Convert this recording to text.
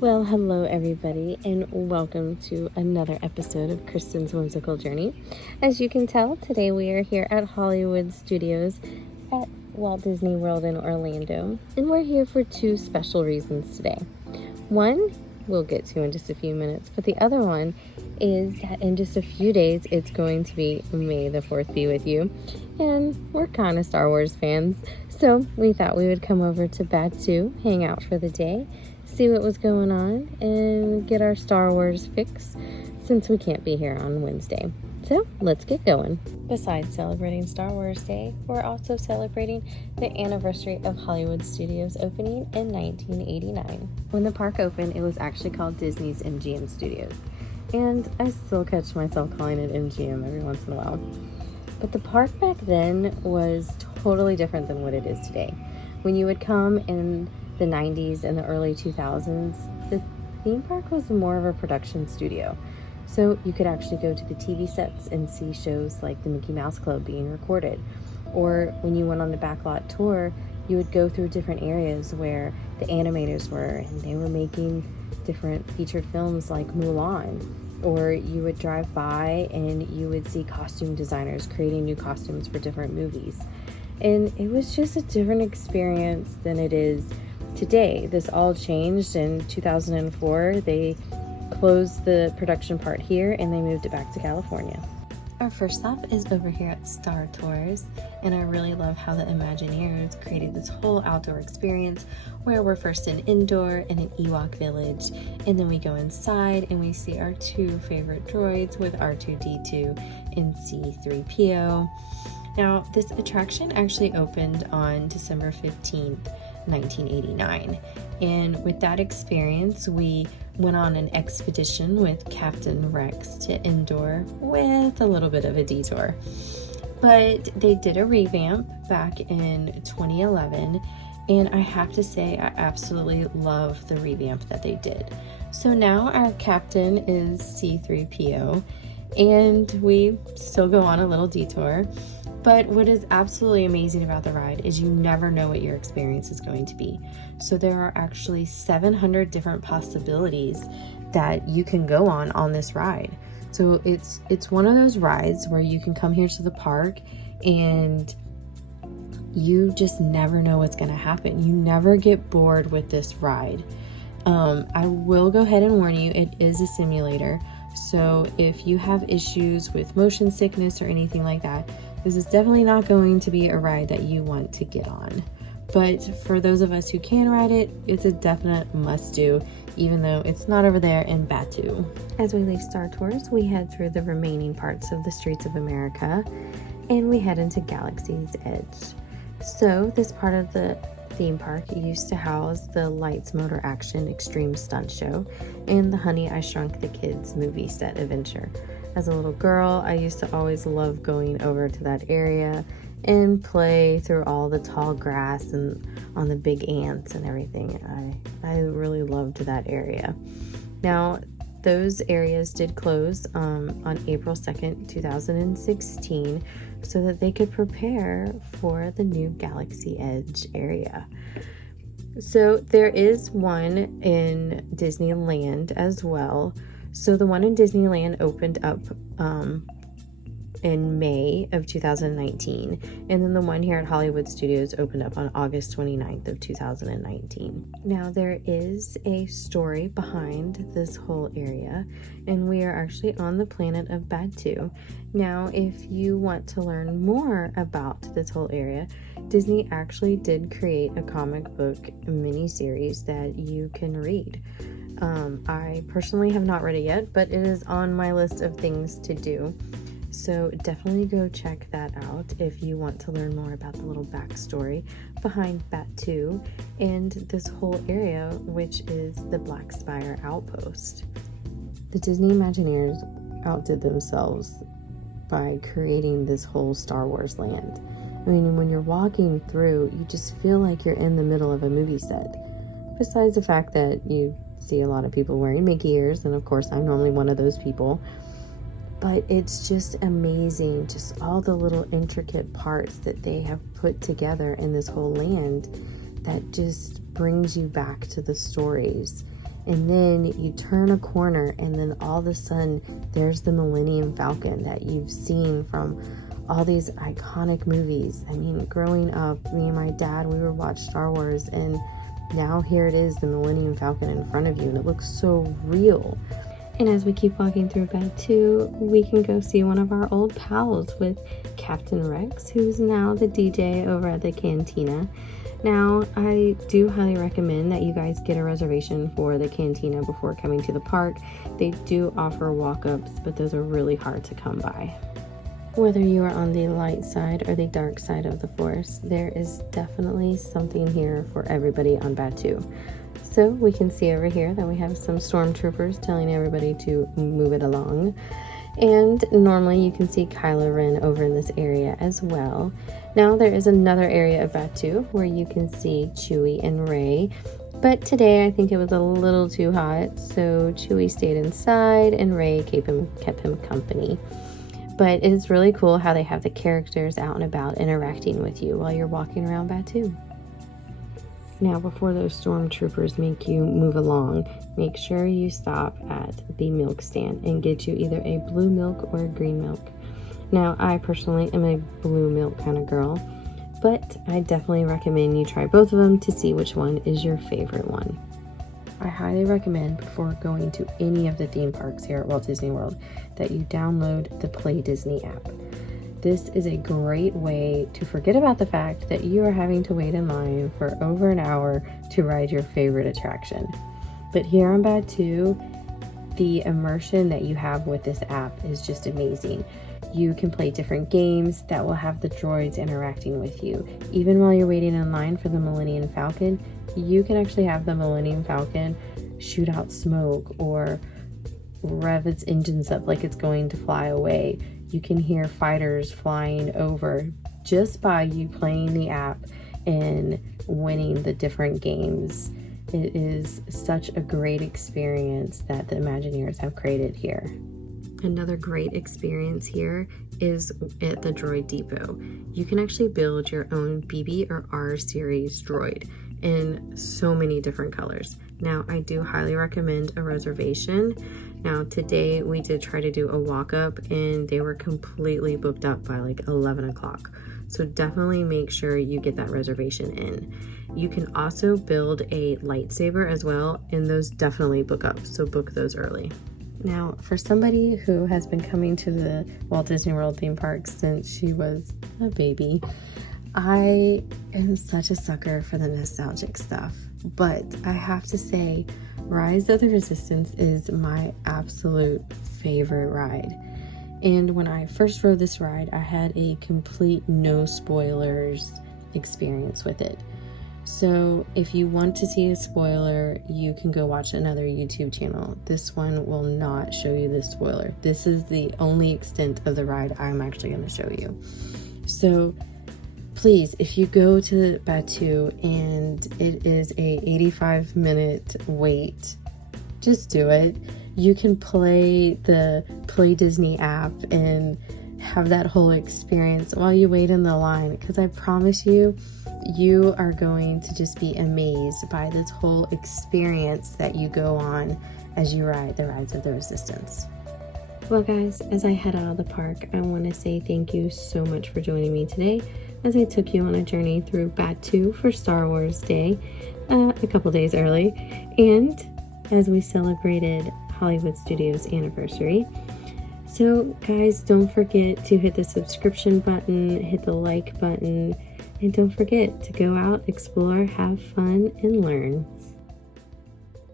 Well, hello everybody, and welcome to another episode of Kristen's Whimsical Journey. As you can tell, today we are here at Hollywood Studios at Walt Disney World in Orlando, and we're here for two special reasons today. One, we'll get to in just a few minutes, but the other one is that in just a few days, it's going to be May the 4th be with you, and we're kind of Star Wars fans, so we thought we would come over to Batuu, hang out for the day, see what was going on, and get our Star Wars fix since we can't be here on Wednesday. So let's get going. Besides celebrating Star Wars Day, we're also celebrating the anniversary of Hollywood Studios opening in 1989. When the park opened, it was actually called Disney's MGM Studios, and I still catch myself calling it MGM every once in a while. But the park back then was totally different than what it is today. When you would come in the 90s and the early 2000s, the theme park was more of a production studio. So you could actually go to the TV sets and see shows like the Mickey Mouse Club being recorded. Or when you went on the backlot tour, you would go through different areas where the animators were and they were making different featured films like Mulan. Or you would drive by and you would see costume designers creating new costumes for different movies. And it was just a different experience than it is today. This all changed in 2004. They closed the production part here and they moved it back to California. Our first stop is over here at Star Tours, and I really love how the Imagineers created this whole outdoor experience where we're first indoor in an Ewok village, and then we go inside and we see our two favorite droids with R2-D2 and C-3PO. Now, this attraction actually opened on December 15th, 1989, and with that experience, we went on an expedition with Captain Rex to Endor with a little bit of a detour. But they did a revamp back in 2011, and I have to say I absolutely love the revamp that they did. So now our captain is C-3PO, and we still go on a little detour. But what is absolutely amazing about the ride is you never know what your experience is going to be. So there are actually 700 different possibilities that you can go on this ride. So it's one of those rides where you can come here to the park and you just never know what's going to happen. You never get bored with this ride. I will go ahead and warn you, it is a simulator. So if you have issues with motion sickness or anything like that, this is definitely not going to be a ride that you want to get on. But for those of us who can ride it, it's a definite must-do, even though it's not over there in Batuu. As we leave Star Tours, we head through the remaining parts of the Streets of America, and we head into Galaxy's Edge. So this part of the theme park used to house the Lights Motor Action Extreme Stunt Show and the Honey, I Shrunk the Kids movie set adventure. As a little girl, I used to always love going over to that area and play through all the tall grass and on the big ants and everything. I really loved that area. Now, those areas did close on April 2nd, 2016, so that they could prepare for the new Galaxy Edge area. So there is one in Disneyland as well. So the one in Disneyland opened up in May of 2019, and then the one here at Hollywood Studios opened up on August 29th of 2019. Now there is a story behind this whole area, and we are actually on the planet of Batuu. Now, if you want to learn more about this whole area, Disney actually did create a comic book miniseries that you can read. I personally have not read it yet, but it is on my list of things to do. So definitely go check that out if you want to learn more about the little backstory behind Batuu and this whole area, which is the Black Spire Outpost. The Disney Imagineers outdid themselves by creating this whole Star Wars land. I mean, when you're walking through, you just feel like you're in the middle of a movie set. Besides the fact that you see a lot of people wearing Mickey ears, and of course I'm normally one of those people. But it's just amazing, just all the little intricate parts that they have put together in this whole land that just brings you back to the stories. And then you turn a corner and then all of a sudden there's the Millennium Falcon that you've seen from all these iconic movies. I mean, growing up, me and my dad, we would watch Star Wars, and now here it is, the Millennium Falcon in front of you, and it looks so real. And as we keep walking through Batuu, we can go see one of our old pals with Captain Rex, who's now the DJ over at the Cantina. Now, I do highly recommend that you guys get a reservation for the Cantina before coming to the park. They do offer walk-ups, but those are really hard to come by. Whether you are on the light side or the dark side of the force, there is definitely something here for everybody on Batuu. So we can see over here that we have some stormtroopers telling everybody to move it along. And normally you can see Kylo Ren over in this area as well. Now there is another area of Batuu where you can see Chewie and Rey. But today I think it was a little too hot, so Chewie stayed inside and Rey kept him company. But it is really cool how they have the characters out and about interacting with you while you're walking around Batuu. Now, before those stormtroopers make you move along, make sure you stop at the milk stand and get you either a blue milk or a green milk. Now, I personally am a blue milk kind of girl, but I definitely recommend you try both of them to see which one is your favorite one. I highly recommend before going to any of the theme parks here at Walt Disney World that you download the Play Disney app. This is a great way to forget about the fact that you are having to wait in line for over an hour to ride your favorite attraction. But here on Batuu, the immersion that you have with this app is just amazing. You can play different games that will have the droids interacting with you. Even while you're waiting in line for the Millennium Falcon, you can actually have the Millennium Falcon shoot out smoke or rev its engines up like it's going to fly away. You can hear fighters flying over just by you playing the app and winning the different games. It is such a great experience that the Imagineers have created here. Another great experience here is at the Droid Depot. You can actually build your own BB or R series droid in so many different colors. Now, I do highly recommend a reservation. Now, today we did try to do a walk-up and they were completely booked up by like 11 o'clock. So definitely make sure you get that reservation in. You can also build a lightsaber as well, and those definitely book up, so book those early. Now, for somebody who has been coming to the Walt Disney World theme park since she was a baby, I am such a sucker for the nostalgic stuff. But I have to say, Rise of the Resistance is my absolute favorite ride. And when I first rode this ride, I had a complete no spoilers experience with it. So if you want to see a spoiler, you can go watch another YouTube channel. This one will not show you the spoiler. This is the only extent of the ride I'm actually going to show you. So please, if you go to Batuu and it is a 85-minute wait, just do it. You can play the Play Disney app and have that whole experience while you wait in the line, because I promise you, you are going to just be amazed by this whole experience that you go on as you ride the Rise of the Resistance. Well guys, as I head out of the park, I want to say thank you so much for joining me today as I took you on a journey through Batuu for Star Wars Day, a couple days early, and as we celebrated Hollywood Studios anniversary. So guys, don't forget to hit the subscription button, hit the like button, and don't forget to go out, explore, have fun, and learn.